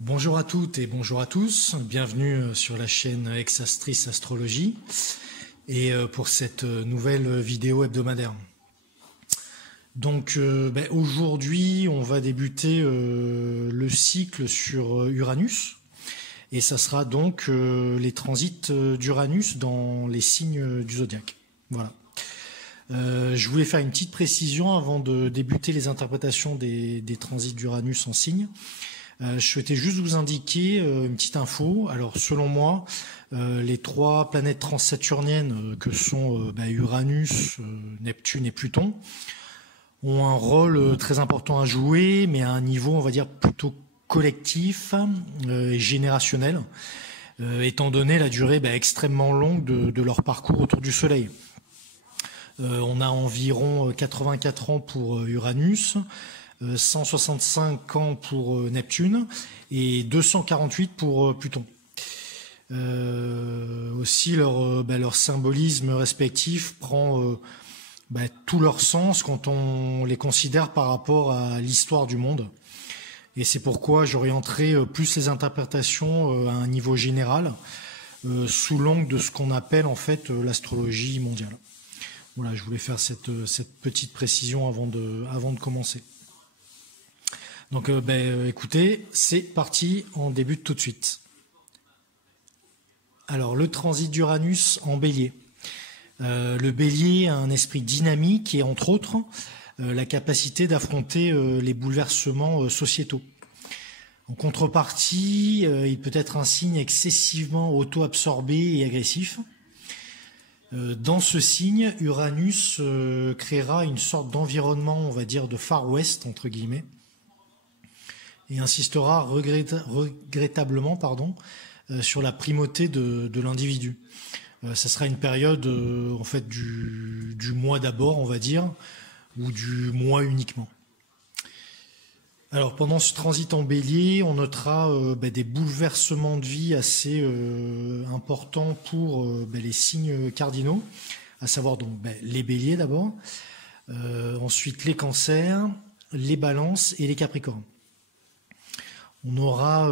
Bonjour à toutes et bonjour à tous, bienvenue sur la chaîne Exastris Astrologie et pour cette nouvelle vidéo hebdomadaire. Donc aujourd'hui on va débuter le cycle sur Uranus et ça sera donc les transits d'Uranus dans les signes du zodiaque. Voilà. Je voulais faire une petite précision avant de débuter les interprétations des transits d'Uranus en signes. Je souhaitais juste vous indiquer une petite info. Alors selon moi, les trois planètes transsaturniennes que sont Uranus, Neptune et Pluton ont un rôle très important à jouer, mais à un niveau, on va dire, plutôt collectif et générationnel, étant donné la durée extrêmement longue de leur parcours autour du Soleil. On a environ 84 ans pour Uranus, 165 ans pour Neptune et 248 pour Pluton. Aussi leur symbolisme respectif prend tout leur sens quand on les considère par rapport à l'histoire du monde. Et c'est pourquoi j'orienterai plus les interprétations à un niveau général, sous l'angle de ce qu'on appelle en fait l'astrologie mondiale. Voilà, je voulais faire cette petite précision avant de commencer. Donc écoutez, c'est parti, on débute tout de suite. Alors le transit d'Uranus en Bélier. Le Bélier a un esprit dynamique et entre autres la capacité d'affronter les bouleversements sociétaux. En contrepartie, il peut être un signe excessivement auto-absorbé et agressif. Dans ce signe, Uranus créera une sorte d'environnement, on va dire, de Far West, entre guillemets, et insistera regrettablement sur la primauté de l'individu. Ça sera une période en fait du mois d'abord, on va dire, ou du mois uniquement. Alors pendant ce transit en Bélier, on notera des bouleversements de vie assez importants pour les signes cardinaux, à savoir donc les Béliers d'abord, ensuite les Cancers, les Balances et les Capricornes. On aura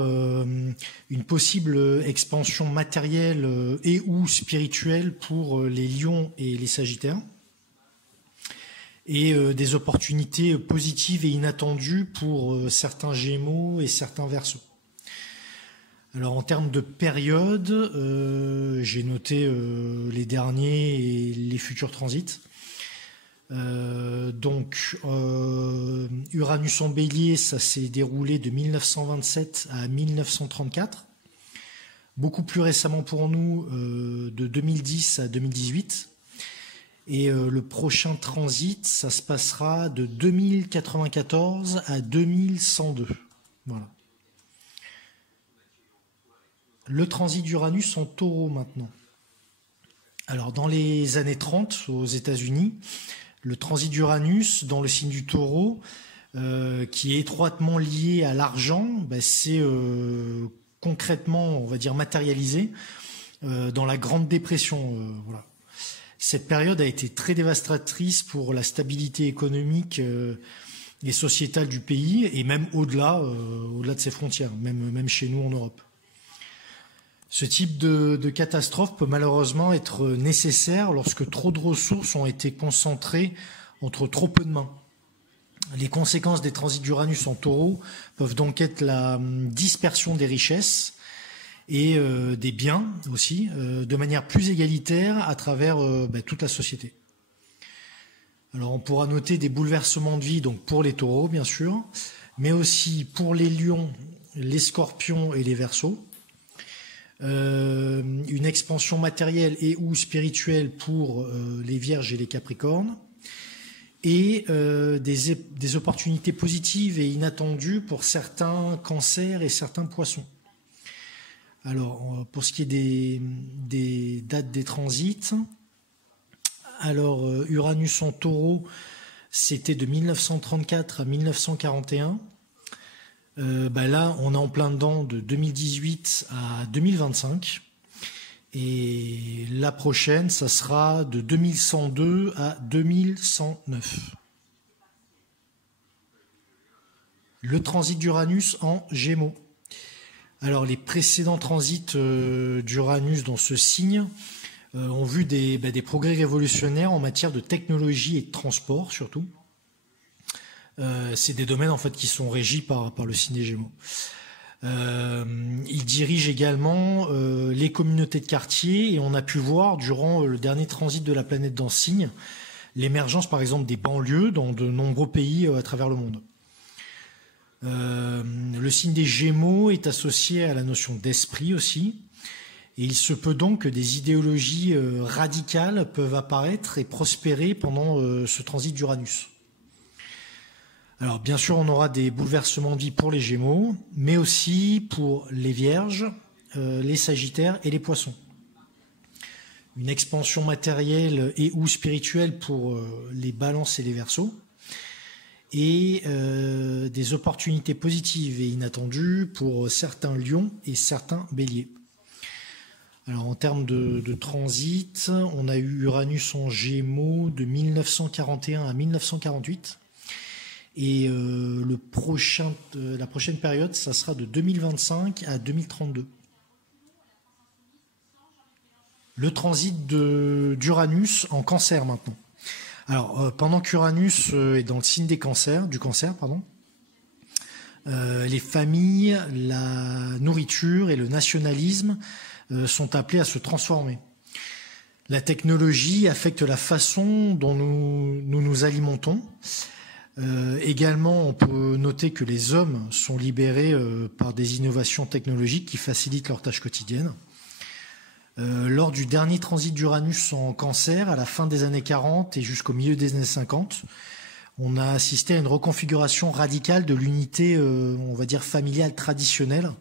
une possible expansion matérielle et ou spirituelle pour les Lions et les Sagittaires. Et des opportunités positives et inattendues pour certains Gémeaux et certains Verseaux. Alors en termes de période, j'ai noté les derniers et les futurs transits. Uranus en Bélier, ça s'est déroulé de 1927 à 1934. Beaucoup plus récemment pour nous, de 2010 à 2018. Et le prochain transit, ça se passera de 2094 à 2102. Voilà. Le transit d'Uranus en Taureau maintenant. Alors dans les années 30 aux États-Unis, le transit d'Uranus dans le signe du Taureau, qui est étroitement lié à l'argent, c'est concrètement, on va dire, matérialisé dans la Grande Dépression. Voilà. Cette période a été très dévastatrice pour la stabilité économique et sociétale du pays, et même au-delà de ses frontières, même chez nous en Europe. Ce type de catastrophe peut malheureusement être nécessaire lorsque trop de ressources ont été concentrées entre trop peu de mains. Les conséquences des transits d'Uranus en Taureau peuvent donc être la dispersion des richesses et des biens aussi, de manière plus égalitaire à travers toute la société. Alors on pourra noter des bouleversements de vie donc pour les taureaux bien sûr, mais aussi pour les lions, les scorpions et les verseaux. Une expansion matérielle et ou spirituelle pour les vierges et les capricornes. Et des opportunités positives et inattendues pour certains cancers et certains poissons. Alors, pour ce qui est des dates des transits, alors Uranus en Taureau, c'était de 1934 à 1941. Là, on est en plein dedans de 2018 à 2025. Et la prochaine, ça sera de 2102 à 2109. Le transit d'Uranus en Gémeaux. Alors, les précédents transits d'Uranus dans ce signe ont vu des progrès révolutionnaires en matière de technologie et de transport, surtout. C'est des domaines en fait qui sont régis par le signe des Gémeaux. Il dirige également les communautés de quartier et on a pu voir durant le dernier transit de la planète dans ce signe l'émergence par exemple des banlieues dans de nombreux pays à travers le monde. Le signe des Gémeaux est associé à la notion d'esprit aussi et il se peut donc que des idéologies radicales peuvent apparaître et prospérer pendant ce transit d'Uranus. Alors bien sûr, on aura des bouleversements de vie pour les Gémeaux, mais aussi pour les Vierges, les Sagittaires et les Poissons. Une expansion matérielle et ou spirituelle pour les Balances et les Verseaux, et des opportunités positives et inattendues pour certains Lions et certains Béliers. Alors en termes de transit, on a eu Uranus en Gémeaux de 1941 à 1948. Et la prochaine période, ça sera de 2025 à 2032. Le transit d'Uranus en Cancer maintenant. Alors, pendant qu'Uranus est dans le signe du cancer, les familles, la nourriture et le nationalisme sont appelés à se transformer. La technologie affecte la façon dont nous alimentons. Également, on peut noter que les hommes sont libérés par des innovations technologiques qui facilitent leurs tâches quotidiennes. Lors du dernier transit d'Uranus en Cancer, à la fin des années 40 et jusqu'au milieu des années 50, on a assisté à une reconfiguration radicale de l'unité, on va dire, familiale traditionnelle.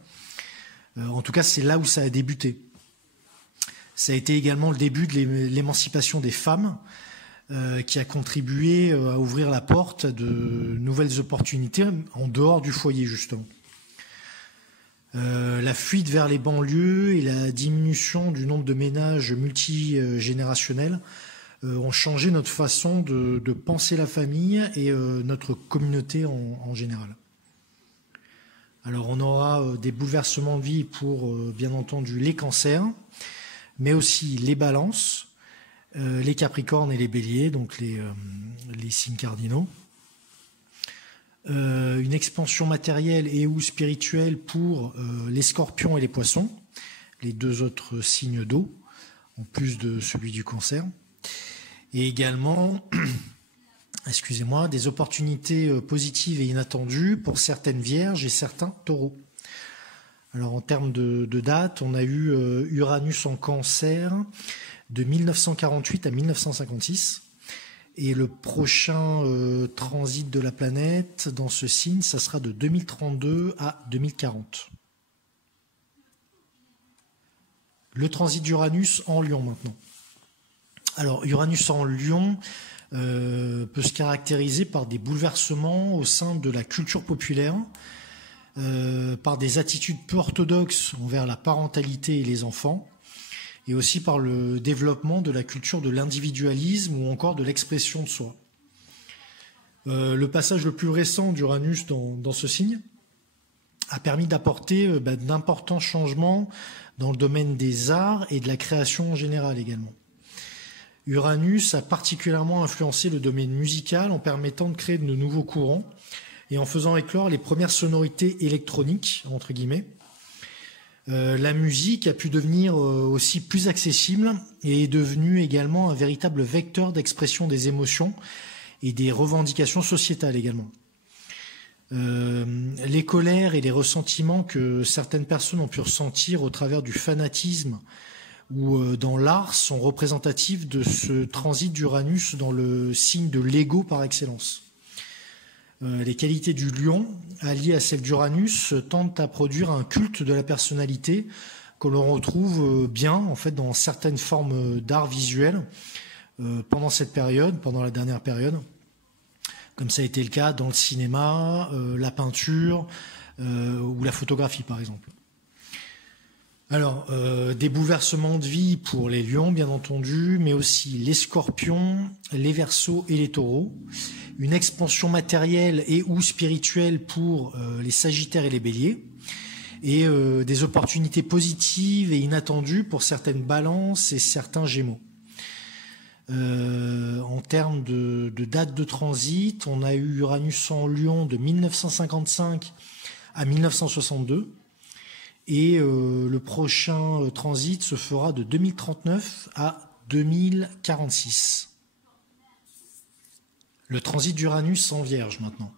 En tout cas, c'est là où ça a débuté. Ça a été également le début de l'émancipation des femmes, qui a contribué à ouvrir la porte de nouvelles opportunités en dehors du foyer, justement. La fuite vers les banlieues et la diminution du nombre de ménages multigénérationnels ont changé notre façon de penser la famille et notre communauté en général. Alors on aura des bouleversements de vie pour, bien entendu, les cancers, mais aussi les balances, les capricornes et les béliers, donc les signes cardinaux. Une expansion matérielle et ou spirituelle pour les scorpions et les poissons, les deux autres signes d'eau, en plus de celui du cancer. Et également, des opportunités positives et inattendues pour certaines vierges et certains taureaux. Alors en termes de date, on a eu Uranus en cancer de 1948 à 1956. Et le prochain transit de la planète dans ce signe, ça sera de 2032 à 2040. Le transit d'Uranus en Lion maintenant. Alors Uranus en Lion peut se caractériser par des bouleversements au sein de la culture populaire, par des attitudes peu orthodoxes envers la parentalité et les enfants, et aussi par le développement de la culture de l'individualisme ou encore de l'expression de soi. Le passage le plus récent d'Uranus dans ce signe a permis d'apporter d'importants changements dans le domaine des arts et de la création en général également. Uranus a particulièrement influencé le domaine musical en permettant de créer de nouveaux courants et en faisant éclore les premières sonorités électroniques, entre guillemets. La musique a pu devenir aussi plus accessible et est devenue également un véritable vecteur d'expression des émotions et des revendications sociétales également. Les colères et les ressentiments que certaines personnes ont pu ressentir au travers du fanatisme ou dans l'art sont représentatifs de ce transit d'Uranus dans le signe de l'ego par excellence. Les qualités du lion, alliées à celles d'Uranus, tendent à produire un culte de la personnalité que l'on retrouve bien en fait dans certaines formes d'art visuel pendant cette période, pendant la dernière période, comme ça a été le cas dans le cinéma, la peinture ou la photographie par exemple. Alors, des bouleversements de vie pour les lions, bien entendu, mais aussi les scorpions, les verseaux et les taureaux. Une expansion matérielle et ou spirituelle pour les sagittaires et les béliers. Et des opportunités positives et inattendues pour certaines balances et certains gémeaux. En termes de date de transit, on a eu Uranus en Lion de 1955 à 1962. Et le prochain transit se fera de 2039 à 2046. Le transit d'Uranus en Vierge maintenant.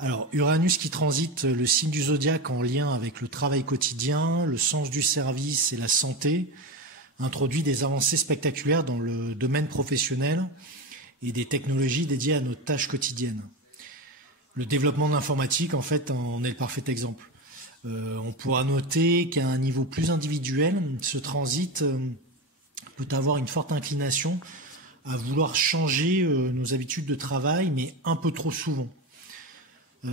Alors, Uranus qui transite le signe du zodiaque en lien avec le travail quotidien, le sens du service et la santé, introduit des avancées spectaculaires dans le domaine professionnel et des technologies dédiées à nos tâches quotidiennes. Le développement de l'informatique, en fait, en est le parfait exemple. On pourra noter qu'à un niveau plus individuel, ce transit peut avoir une forte inclination à vouloir changer nos habitudes de travail, mais un peu trop souvent.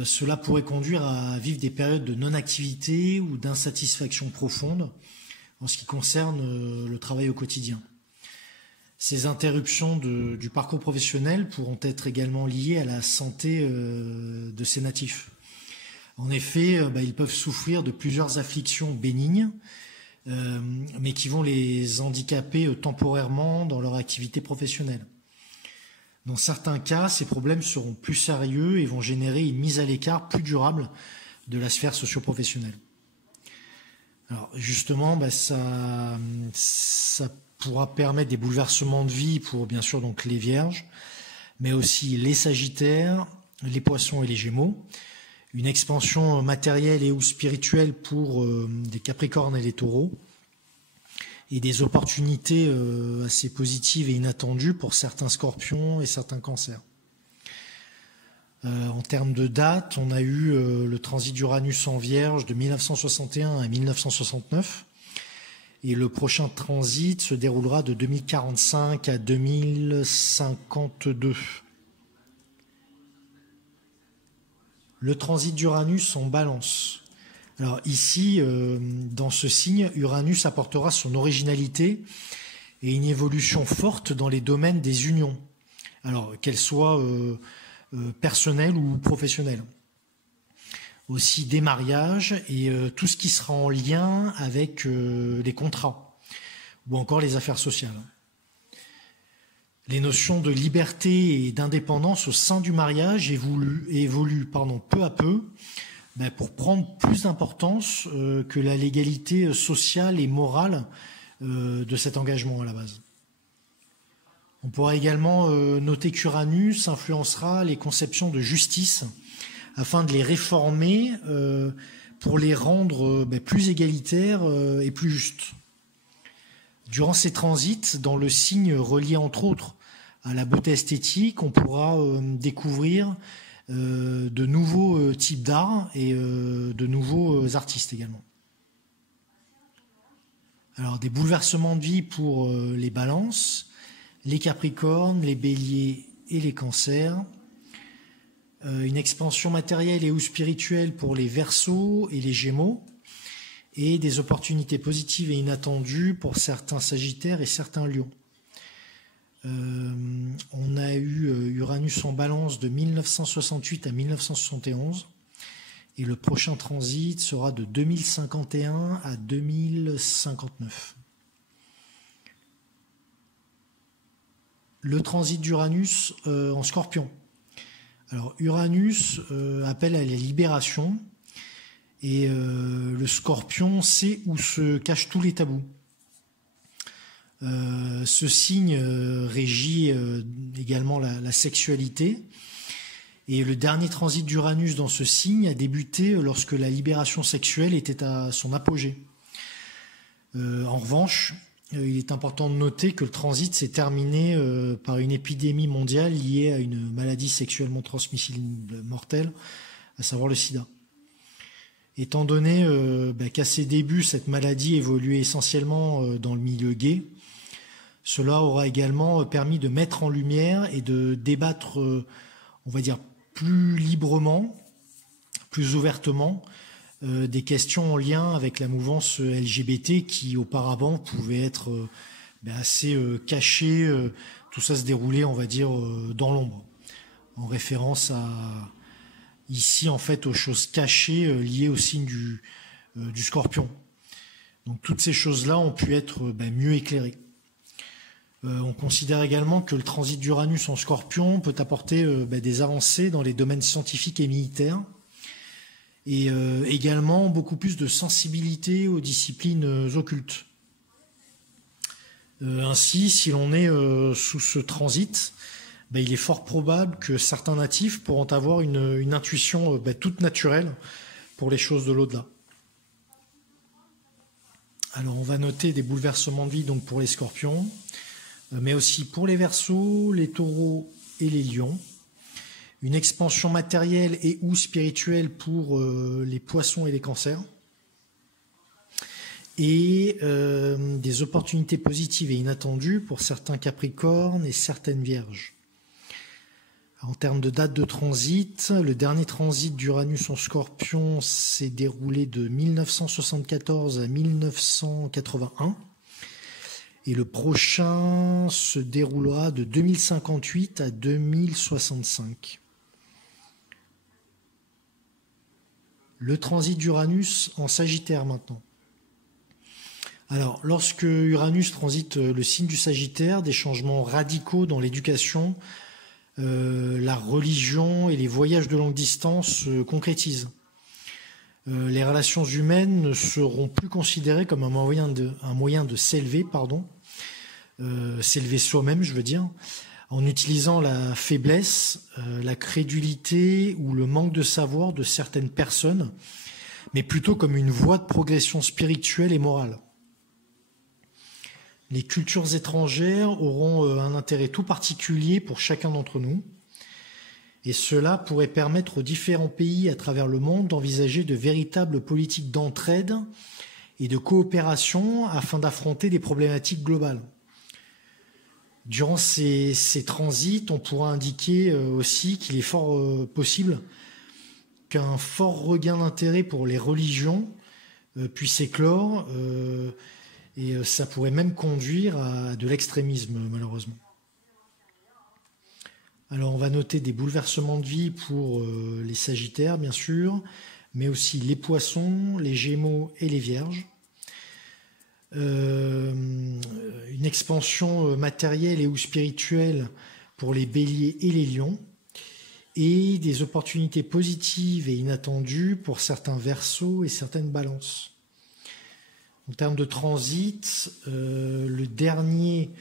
Cela pourrait conduire à vivre des périodes de non-activité ou d'insatisfaction profonde en ce qui concerne le travail au quotidien. Ces interruptions du parcours professionnel pourront être également liées à la santé de ces natifs. En effet, ils peuvent souffrir de plusieurs afflictions bénignes, mais qui vont les handicaper temporairement dans leur activité professionnelle. Dans certains cas, ces problèmes seront plus sérieux et vont générer une mise à l'écart plus durable de la sphère socio-professionnelle. Alors justement, ça pourra permettre des bouleversements de vie pour bien sûr donc les Vierges, mais aussi les Sagittaires, les Poissons et les Gémeaux. Une expansion matérielle et ou spirituelle pour des Capricornes et les Taureaux, et des opportunités assez positives et inattendues pour certains Scorpions et certains Cancers. En termes de date, on a eu le transit d'Uranus en Vierge de 1961 à 1969, et le prochain transit se déroulera de 2045 à 2052. Le transit d'Uranus en Balance. Alors ici, dans ce signe, Uranus apportera son originalité et une évolution forte dans les domaines des unions, alors qu'elles soient personnelles ou professionnelles. Aussi des mariages et tout ce qui sera en lien avec les contrats ou encore les affaires sociales. Les notions de liberté et d'indépendance au sein du mariage évoluent peu à peu pour prendre plus d'importance que la légalité sociale et morale de cet engagement à la base. On pourra également noter qu'Uranus influencera les conceptions de justice afin de les réformer pour les rendre plus égalitaires et plus justes. Durant ces transits, dans le signe relié entre autres à la beauté esthétique, on pourra découvrir de nouveaux types d'art et de nouveaux artistes également. Alors des bouleversements de vie pour les balances, les capricornes, les béliers et les cancers. Une expansion matérielle et ou spirituelle pour les verseaux et les gémeaux. Et des opportunités positives et inattendues pour certains sagittaires et certains lions. On a eu Uranus en Balance de 1968 à 1971 et le prochain transit sera de 2051 à 2059. Le transit d'Uranus en Scorpion. Alors Uranus appelle à la libération et le Scorpion sait où se cachent tous les tabous. Ce signe régit également la sexualité. Et le dernier transit d'Uranus dans ce signe a débuté lorsque la libération sexuelle était à son apogée. En revanche, il est important de noter que le transit s'est terminé par une épidémie mondiale liée à une maladie sexuellement transmissible mortelle, à savoir le sida. Étant donné qu'à ses débuts, cette maladie évoluait essentiellement dans le milieu gay, cela aura également permis de mettre en lumière et de débattre, on va dire, plus librement, plus ouvertement, des questions en lien avec la mouvance LGBT qui auparavant pouvait être assez cachée. Tout ça se déroulait, on va dire, dans l'ombre, en référence ici en fait aux choses cachées liées au signe du Scorpion. Donc toutes ces choses-là ont pu être mieux éclairées. On considère également que le transit d'Uranus en Scorpion peut apporter des avancées dans les domaines scientifiques et militaires, et également beaucoup plus de sensibilité aux disciplines occultes. Ainsi, si l'on est sous ce transit, il est fort probable que certains natifs pourront avoir une intuition toute naturelle pour les choses de l'au-delà. Alors on va noter des bouleversements de vie donc pour les scorpions, mais aussi pour les Verseaux, les Taureaux et les Lions. Une expansion matérielle et ou spirituelle pour les Poissons et les Cancers. Et des opportunités positives et inattendues pour certains Capricornes et certaines Vierges. En termes de date de transit, le dernier transit d'Uranus en Scorpion s'est déroulé de 1974 à 1981. Et le prochain se déroulera de 2058 à 2065. Le transit d'Uranus en Sagittaire maintenant. Alors, lorsque Uranus transite le signe du Sagittaire, des changements radicaux dans l'éducation, la religion et les voyages de longue distance se concrétisent. Les relations humaines ne seront plus considérées comme un moyen de s'élever, s'élever soi-même, je veux dire, en utilisant la faiblesse, la crédulité ou le manque de savoir de certaines personnes, mais plutôt comme une voie de progression spirituelle et morale. Les cultures étrangères auront un intérêt tout particulier pour chacun d'entre nous, et cela pourrait permettre aux différents pays à travers le monde d'envisager de véritables politiques d'entraide et de coopération afin d'affronter des problématiques globales. Durant ces transits, on pourra indiquer aussi qu'il est fort possible qu'un fort regain d'intérêt pour les religions puisse éclore, et ça pourrait même conduire à de l'extrémisme, malheureusement. Alors on va noter des bouleversements de vie pour les Sagittaires, bien sûr, mais aussi les Poissons, les Gémeaux et les Vierges. Une expansion matérielle et ou spirituelle pour les Béliers et les Lions, et des opportunités positives et inattendues pour certains Verseaux et certaines Balances. En termes de transit, le dernier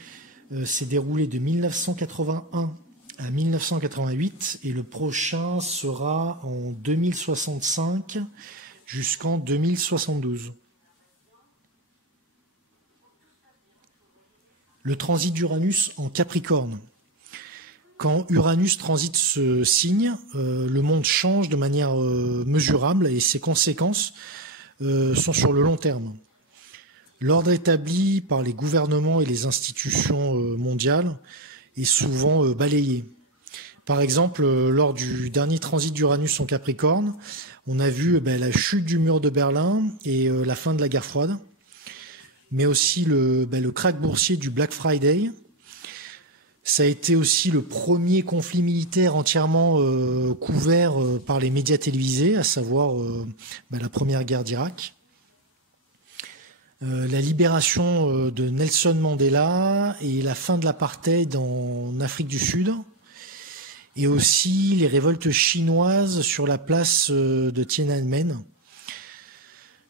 s'est déroulé de 1981 à 1988 et le prochain sera en 2065 jusqu'en 2072. Le transit d'Uranus en Capricorne. Quand Uranus transite ce signe, le monde change de manière mesurable et ses conséquences sont sur le long terme. L'ordre établi par les gouvernements et les institutions mondiales est souvent balayé. Par exemple, lors du dernier transit d'Uranus en Capricorne, on a vu la chute du mur de Berlin et la fin de la guerre froide, mais aussi le krach boursier du Black Friday. Ça a été aussi le premier conflit militaire entièrement couvert par les médias télévisés, à savoir la première guerre d'Irak. La libération de Nelson Mandela et la fin de l'apartheid en Afrique du Sud, et aussi les révoltes chinoises sur la place de Tiananmen.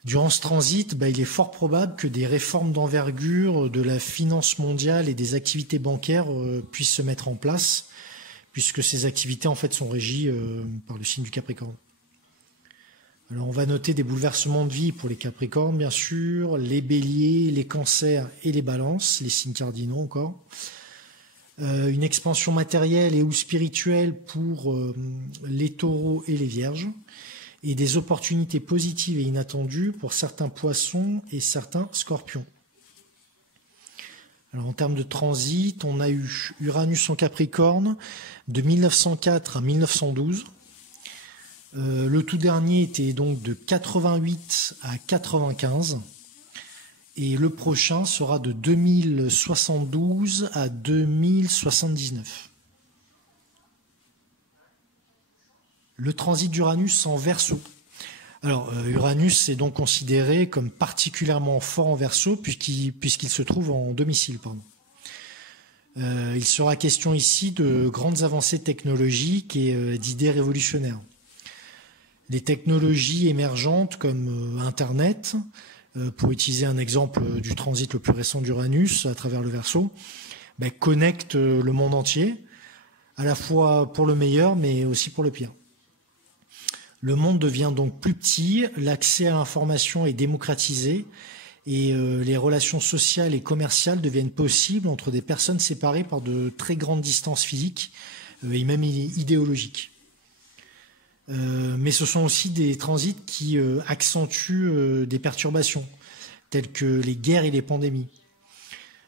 Durant ce transit, il est fort probable que des réformes d'envergure de la finance mondiale et des activités bancaires puissent se mettre en place, puisque ces activités en fait sont régies par le signe du Capricorne. Alors on va noter des bouleversements de vie pour les Capricornes, bien sûr, les Béliers, les Cancers et les Balances, les signes cardinaux encore. Une expansion matérielle et ou spirituelle pour les Taureaux et les Vierges, et des opportunités positives et inattendues pour certains Poissons et certains Scorpions. Alors en termes de transit, on a eu Uranus en Capricorne de 1904 à 1912. Le tout dernier était donc de 88 à 95. Et le prochain sera de 2072 à 2079. Le transit d'Uranus en Verseau. Alors, Uranus est donc considéré comme particulièrement fort en Verseau puisqu'il se trouve en domicile. Il sera question ici de grandes avancées technologiques et d'idées révolutionnaires. Les technologies émergentes comme Internet, pour utiliser un exemple du transit le plus récent d'Uranus à travers le Verseau, connectent le monde entier, à la fois pour le meilleur mais aussi pour le pire. Le monde devient donc plus petit, l'accès à l'information est démocratisé et les relations sociales et commerciales deviennent possibles entre des personnes séparées par de très grandes distances physiques et même idéologiques. Mais ce sont aussi des transits qui accentuent des perturbations, telles que les guerres et les pandémies.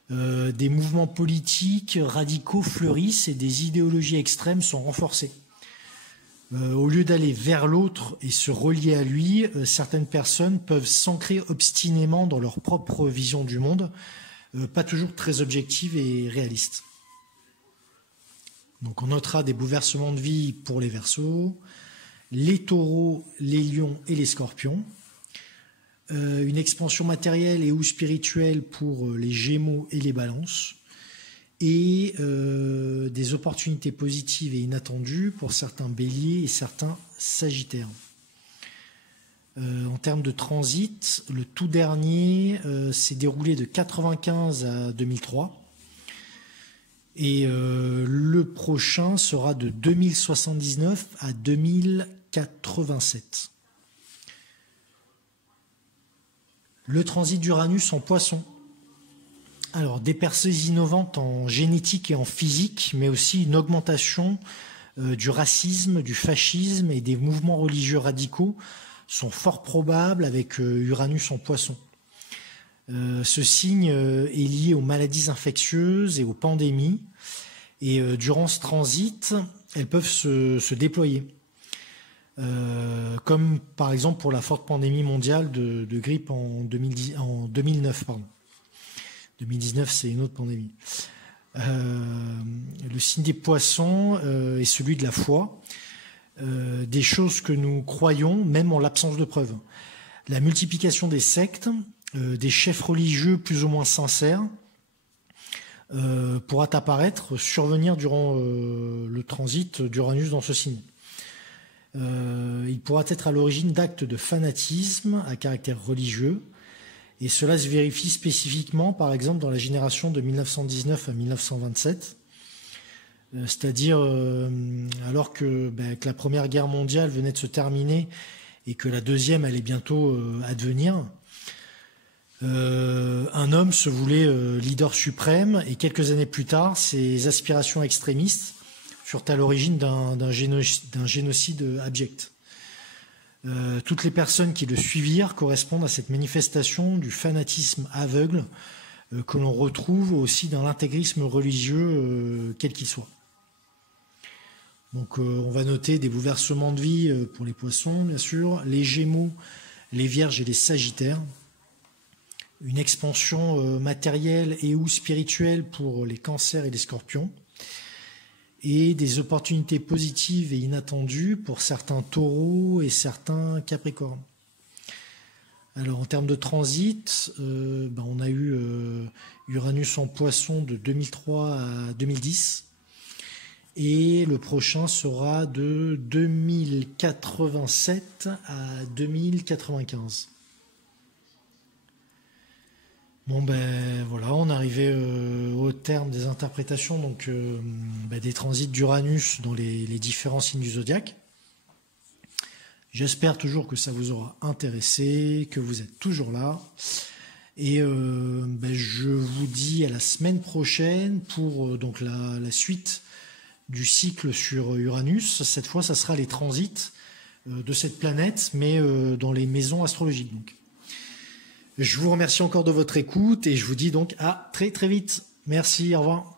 Des mouvements politiques radicaux fleurissent et des idéologies extrêmes sont renforcées. Au lieu d'aller vers l'autre et se relier à lui, certaines personnes peuvent s'ancrer obstinément dans leur propre vision du monde, pas toujours très objective et réaliste. Donc on notera des bouleversements de vie pour les Verseaux, les Taureaux, les Lions et les Scorpions, une expansion matérielle et ou spirituelle pour les Gémeaux et les Balances, et des opportunités positives et inattendues pour certains Béliers et certains Sagittaires. En termes de transit, le tout dernier s'est déroulé de 95 à 2003 et le prochain sera de 2079 à 2087. Le transit d'Uranus en Poisson. Alors, des percées innovantes en génétique et en physique, mais aussi une augmentation du racisme, du fascisme et des mouvements religieux radicaux sont fort probables avec Uranus en Poisson. Ce signe est lié aux maladies infectieuses et aux pandémies, et durant ce transit, elles peuvent se déployer. Comme par exemple pour la forte pandémie mondiale de grippe en 2009. 2019, c'est une autre pandémie. Le signe des Poissons est celui de la foi, des choses que nous croyons, même en l'absence de preuves. La multiplication des sectes, des chefs religieux plus ou moins sincères, pourra apparaître, survenir durant le transit d'Uranus dans ce signe. Il pourra être à l'origine d'actes de fanatisme à caractère religieux, et cela se vérifie spécifiquement, par exemple, dans la génération de 1919 à 1927, c'est-à-dire alors que la Première Guerre mondiale venait de se terminer et que la Deuxième allait bientôt advenir. Un homme se voulait leader suprême, et quelques années plus tard, ses aspirations extrémistes furent à l'origine d'un génocide abject. Toutes les personnes qui le suivirent correspondent à cette manifestation du fanatisme aveugle que l'on retrouve aussi dans l'intégrisme religieux, quel qu'il soit. Donc on va noter des bouleversements de vie pour les Poissons, bien sûr, les Gémeaux, les Vierges et les Sagittaires, une expansion matérielle et ou spirituelle pour les Cancers et les Scorpions, et des opportunités positives et inattendues pour certains Taureaux et certains Capricornes. Alors en termes de transit, on a eu Uranus en Poisson de 2003 à 2010, et le prochain sera de 2087 à 2095. Bon voilà, on est arrivé au terme des interprétations donc des transits d'Uranus dans les différents signes du zodiaque. J'espère toujours que ça vous aura intéressé, que vous êtes toujours là. Et je vous dis à la semaine prochaine pour donc la suite du cycle sur Uranus. Cette fois, ça sera les transits de cette planète, mais dans les maisons astrologiques. Donc. Je vous remercie encore de votre écoute et je vous dis donc à très très vite. Merci, au revoir.